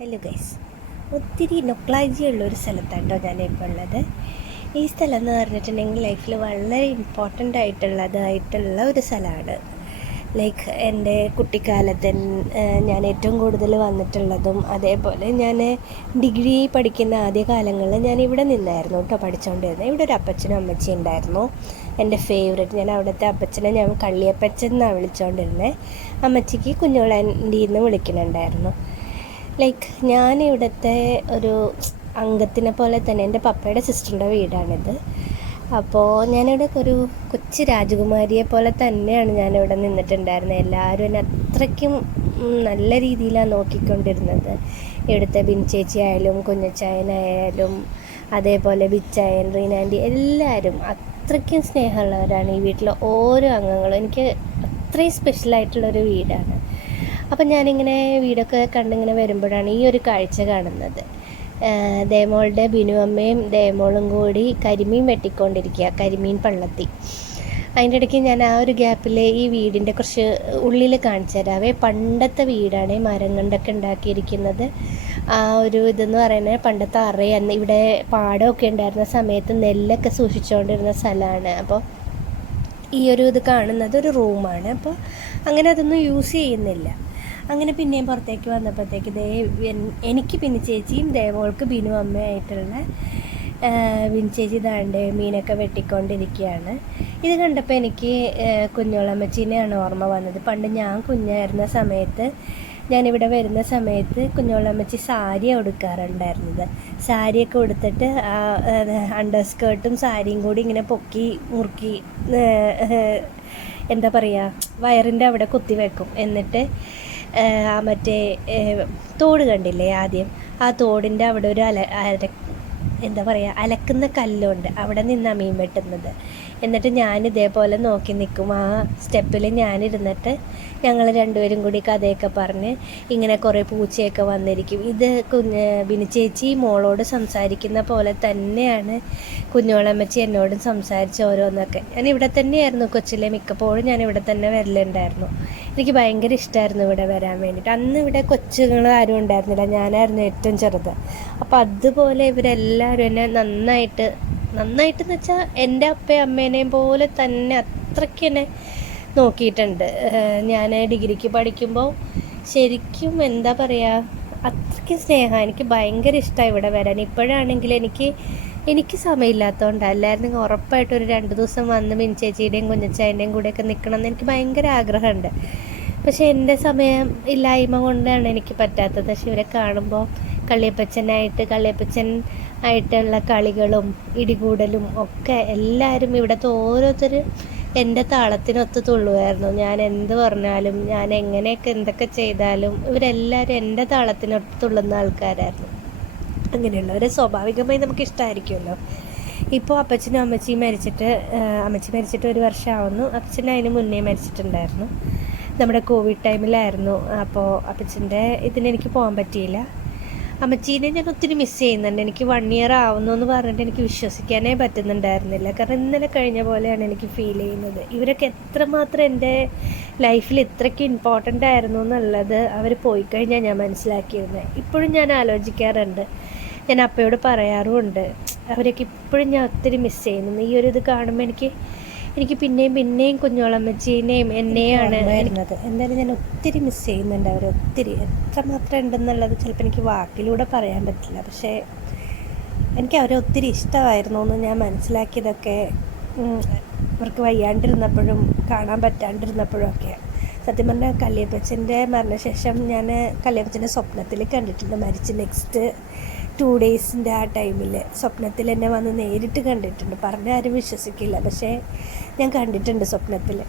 Hello guys ഒത്തിരി നൊക്ലാജി ഉള്ള ഒരു സ്ഥലത്താണ് കേട്ടോ ഞാനിപ്പോൾ ഉള്ളത്. ഈ സ്ഥലം എന്ന് പറഞ്ഞിട്ടുണ്ടെങ്കിൽ ലൈഫിൽ വളരെ ഇമ്പോർട്ടന്റ് ആയിട്ടുള്ളതായിട്ടുള്ള ഒരു സ്ഥലമാണ്. ലൈക്ക് എന്റെ കുട്ടിക്കാലത്ത് ഞാൻ ഏറ്റവും കൂടുതൽ വന്നിട്ടുള്ളതും അതേപോലെ ഞാൻ ഡിഗ്രി പഠിക്കുന്ന ആദ്യ കാലങ്ങളിൽ ഞാൻ ഇവിടെ നിന്നായിരുന്നു കേട്ടോ പഠിച്ചുകൊണ്ടിരുന്നത് ഇവിടെ ഒരു അപ്പച്ചനും അമ്മച്ചിയും ഉണ്ടായിരുന്നു. എന്റെ ഫേവറേറ്റ് ഞാൻ അവിടുത്തെ അപ്പച്ചനെ ഞാൻ കള്ളിയപ്പച്ചൻ എന്നാണ് വിളിച്ചുകൊണ്ടിരുന്നത് അമ്മച്ചിക്ക് കുഞ്ഞോളാന്റി എന്ന് വിളിക്കുന്നുണ്ടായിരുന്നു. ലൈക്ക് ഞാൻ ഇവിടുത്തെ ഒരു അംഗത്തിനെ പോലെ തന്നെ എന്റെ പപ്പയുടെ സിസ്റ്ററിന്റെ വീടാണിത്. അപ്പോൾ ഞാനിവിടെ ഒരു കൊച്ചു രാജകുമാരിയെ പോലെ തന്നെയാണ് ഞാനിവിടെ നിന്നിട്ടുണ്ടായിരുന്നത്. എല്ലാവരും എന്നെ അത്രയ്ക്കും നല്ല രീതിയിലാണ് നോക്കിക്കൊണ്ടിരുന്നത്. ഇവിടുത്തെ ബിൻചേച്ചി ആയാലും കുഞ്ഞച്ചായനായാലും അതേപോലെ ബിച്ചായൻ റീനാന്റി എല്ലാവരും അത്രയ്ക്കും സ്നേഹമുള്ളവരാണ് ഈ വീട്ടിലെ ഓരോ അംഗങ്ങളും. എനിക്ക് അത്രയും സ്പെഷ്യലായിട്ടുള്ളൊരു വീടാണ്. അപ്പം ഞാനിങ്ങനെ വീടൊക്കെ കണ്ടിങ്ങനെ വരുമ്പോഴാണ് ഈ ഒരു കാഴ്ച കാണുന്നത്. ദേമോളുടെ ബിനു അമ്മയും ദേമോളും കൂടി കരിമീൻ വെട്ടിക്കൊണ്ടിരിക്കുക കരിമീൻ പള്ളത്തി. അതിന്റെ ഇടയ്ക്ക് ഞാൻ ആ ഒരു ഗ്യാപ്പിൽ ഈ വീടിന്റെ കുറച്ച് ഉള്ളിൽ കാണിച്ചു തരാവേ പണ്ടത്തെ വീടാണ് മരം കൊണ്ടൊക്കെ ഉണ്ടാക്കിയിരിക്കുന്നത്. ആ ഒരു ഇതെന്ന് പറയുന്നത് പണ്ടത്തെ അറയാണ്. ഇവിടെ പാടമൊക്കെ ഉണ്ടായിരുന്ന സമയത്ത് നെല്ലൊക്കെ സൂക്ഷിച്ചുകൊണ്ടിരുന്ന സ്ഥലമാണ്. അപ്പോൾ ഈ ഒരു ഇത് കാണുന്നത് ഒരു റൂമാണ്. അപ്പോൾ അങ്ങനെ അതൊന്നും യൂസ് ചെയ്യുന്നില്ല. അങ്ങനെ പിന്നെയും പുറത്തേക്ക് വന്നപ്പോഴത്തേക്ക് ദേ എനിക്ക് പിന്നെ ചേച്ചിയും ദേവോൾക്ക് ബിനു അമ്മയായിട്ടുള്ള ആ, ബിൻ ചേച്ചി ദാണ്ട് മീനൊക്കെ വെട്ടിക്കൊണ്ടിരിക്കുകയാണ് ഇത് കണ്ടപ്പോൾ എനിക്ക് കുഞ്ഞോളമ്മച്ചീനെയാണ് ഓർമ്മ വന്നത്. പണ്ട് ഞാൻ കുഞ്ഞായിരുന്ന സമയത്ത് ഞാനിവിടെ വരുന്ന സമയത്ത് കുഞ്ഞോളമ്മച്ചി സാരി ഉടുക്കാറുണ്ടായിരുന്നത്. സാരിയൊക്കെ ഉടുത്തിട്ട് അണ്ടർ സ്കേർട്ടും സാരിയും കൂടി ഇങ്ങനെ പൊക്കി മുറുക്കി എന്താ പറയുക വയറിന്റെ അവിടെ കുത്തി വെക്കും. എന്നിട്ട് മറ്റേ തോട് കണ്ടില്ലേ ആദ്യം? ആ തോടിന്റെ അവിടെ ഒരു അല അര എന്താ പറയുക അലക്കുന്ന കല്ലുണ്ട്. അവിടെ നിന്നാണ് മീൻ വെട്ടുന്നത്. എന്നിട്ട് ഞാൻ ഇതേപോലെ നോക്കി നിൽക്കും. ആ സ്റ്റെപ്പിൽ ഞാനിരുന്നിട്ട് ഞങ്ങൾ രണ്ടുപേരും കൂടി കഥയൊക്കെ പറഞ്ഞ് ഇങ്ങനെ കുറേ പൂച്ചയൊക്കെ വന്നിരിക്കും. ഇത് കുഞ്ഞ് ബിനിച്ചേച്ചി മോളോട് സംസാരിക്കുന്ന പോലെ തന്നെയാണ് കുഞ്ഞോളമ്മച്ചി എന്നോടും സംസാരിച്ച ഓരോന്നൊക്കെ. ഞാൻ ഇവിടെ തന്നെയായിരുന്നു കൊച്ചിലെ. മിക്കപ്പോഴും ഞാൻ ഇവിടെ തന്നെ വരലുണ്ടായിരുന്നു. എനിക്ക് ഭയങ്കര ഇഷ്ടമായിരുന്നു ഇവിടെ വരാൻ വേണ്ടിയിട്ട് അന്ന് ഇവിടെ കൊച്ചുങ്ങൾ ആരും ഉണ്ടായിരുന്നില്ല. ഞാനായിരുന്നു ഏറ്റവും ചെറുത്. അപ്പോൾ അതുപോലെ ഇവരെല്ലാവരും എന്നെ നന്നായിട്ട് നന്നായിട്ടെന്ന് വെച്ചാൽ എന്റെ അപ്പയും അമ്മേനെയും പോലെ തന്നെ അത്രയ്ക്ക് എന്നെ നോക്കിയിട്ടുണ്ട്. ഞാൻ ഡിഗ്രിക്ക് പഠിക്കുമ്പോൾ ശരിക്കും എന്താ പറയുക അത്രയ്ക്ക് സ്നേഹം എനിക്ക് ഭയങ്കര ഇഷ്ടമാണ് ഇവിടെ വരാൻ. ഇപ്പോഴാണെങ്കിൽ എനിക്ക് എനിക്ക് സമയമില്ലാത്തതുകൊണ്ട് അല്ലായിരുന്നെങ്കിൽ ഉറപ്പായിട്ടും ഒരു രണ്ട് ദിവസം വന്ന് മിനിച്ചേച്ചിയുടെയും കുഞ്ഞച്ചായന്റെയും കൂടെയൊക്കെ നിൽക്കണം എന്ന് എനിക്ക് ഭയങ്കര ആഗ്രഹമുണ്ട്. പക്ഷേ എന്റെ സമയം ഇല്ലായ്മ കൊണ്ടാണ് എനിക്ക് പറ്റാത്തത്. പക്ഷെ ഇവരെ കാണുമ്പോൾ കള്ളിയപ്പച്ചനായിട്ട് കളിയപ്പച്ചൻ ആയിട്ടുള്ള കളികളും ഇടികൂടലും ഒക്കെ എല്ലാവരും ഇവിടുത്തെ ഓരോരുത്തരും എന്റെ താളത്തിനൊത്ത് തുള്ളുമായിരുന്നു ഞാൻ എന്ത് പറഞ്ഞാലും ഞാൻ എങ്ങനെയൊക്കെ എന്തൊക്കെ ചെയ്താലും ഇവരെല്ലാവരും എന്റെ താളത്തിനൊത്ത് തുള്ളുന്ന ആൾക്കാരായിരുന്നു. അങ്ങനെയുള്ളവരെ സ്വാഭാവികമായി നമുക്ക് ഇഷ്ടമായിരിക്കുമല്ലോ ഇപ്പോൾ അപ്പച്ചനും അമ്മച്ചിയും മരിച്ചിട്ട് അമ്മച്ചി മരിച്ചിട്ട് ഒരു വർഷമാവുന്നു. അപ്പച്ചൻ അതിന് മുന്നേ മരിച്ചിട്ടുണ്ടായിരുന്നു. നമ്മുടെ കോവിഡ് ടൈമിലായിരുന്നു. അപ്പോൾ അപ്പച്ചന്റെ ഇതിന് എനിക്ക് പോകാൻ പറ്റിയില്ല. അമ്മച്ചീനെ ഞാൻ ഒത്തിരി മിസ് ചെയ്യുന്നുണ്ട്. എനിക്ക് വൺ ഇയർ ആവുന്നു എന്ന് പറഞ്ഞിട്ട് എനിക്ക് വിശ്വസിക്കാനേ പറ്റുന്നുണ്ടായിരുന്നില്ല. കാരണം ഇന്നലെ കഴിഞ്ഞ പോലെയാണ് എനിക്ക് ഫീൽ ചെയ്യുന്നത്. ഇവരൊക്കെ എത്രമാത്രം എന്റെ ലൈഫിൽ ഇത്രയ്ക്ക് ഇമ്പോർട്ടന്റ് ആയിരുന്നു എന്നുള്ളത് അവർ പോയി കഴിഞ്ഞാൽ ഞാൻ മനസ്സിലാക്കിയിരുന്നത് ഇപ്പോഴും ഞാൻ ആലോചിക്കാറുണ്ട്. ഞാൻ അപ്പയോട് പറയാറുമുണ്ട്. അവരൊക്കെ ഇപ്പോഴും ഞാൻ ഒത്തിരി മിസ് ചെയ്യുന്നു. ഈ ഒരു ഇത് കാണുമ്പോൾ എനിക്ക് എനിക്ക് പിന്നെയും പിന്നെയും കുഞ്ഞോളമ്മച്ചീനെയും എന്നെയാണ് വരുന്നത്. എന്തായാലും ഞാൻ ഒത്തിരി മിസ് ചെയ്യുന്നുണ്ട് അവരെ. ഒത്തിരി. എത്ര മാത്രം ഉണ്ടെന്നുള്ളത് ചിലപ്പോൾ എനിക്ക് വാക്കിലൂടെ പറയാൻ പറ്റില്ല. പക്ഷേ എനിക്ക് അവരെ ഒത്തിരി ഇഷ്ടമായിരുന്നു എന്ന് ഞാൻ മനസ്സിലാക്കിയതൊക്കെ അവർക്ക് വയ്യാണ്ടിരുന്നപ്പോഴും കാണാൻ പറ്റാണ്ടിരുന്നപ്പോഴും ഒക്കെ. സത്യം പറഞ്ഞാൽ കല്യപ്പച്ചന്റെ മരണശേഷം ഞാൻ കല്യപ്പച്ചന്റെ സ്വപ്നത്തിൽ കണ്ടിട്ടുണ്ട് മരിച്ച്. നെക്സ്റ്റ് ടു ഡേയ്സിന്റെ ആ ടൈമിൽ സ്വപ്നത്തിൽ എന്നെ വന്ന് നേരിട്ട് കണ്ടിട്ടുണ്ട്. പറഞ്ഞാരും വിശ്വസിക്കില്ല. പക്ഷേ ഞാൻ കണ്ടിട്ടുണ്ട് സ്വപ്നത്തിൽ